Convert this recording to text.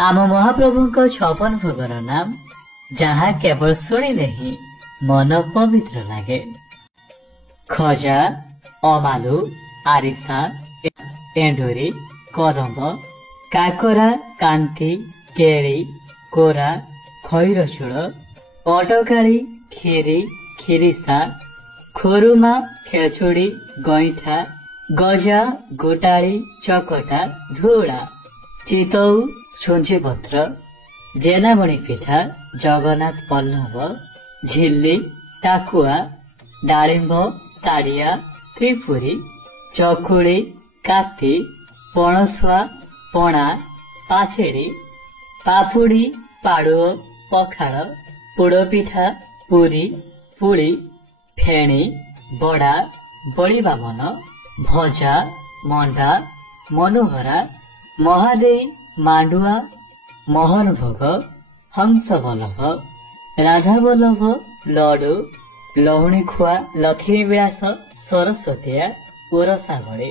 आम महाप्रभु 56 भोगर नाम जहाँ केवल शुणिले ही मन पवित्र लगे। खजा, अमालु, आरिसा, एंडुरी, कदम्ब, काकरा, कांती, केड़ी, कोरा, खैरचूड़, अटकाड़ी, खीरी, खीरिसा, खोरुमा, खेचुड़ी, गईठा, गजा, गोटाड़ी, चकटा, धूला, चितौ, छुंचीपत्र, जेनामणि पिठा, जगन्नाथ पल्लव, झिल्ली, टाकुआ, डालिम्ब, ताड़िया, त्रिपुरी, चकुड़ी, काती, पणसुआ, पणा, पाछेड़ी, पापुड़ी, पाड़ुओ, पखाड़, पोड़पिठा, पुरी, पुड़ी, फेणी, बड़ा, बड़ी बामन, भजा, मंडा, मनोहरा, महादेई, मांडुआ, मोहन भोग, हंस बल्लभ, राधा बल्लभ, लडू, लहुणी खुआ, लक्ष्मी विलास, सरस्वतीया, ओरसा भଳି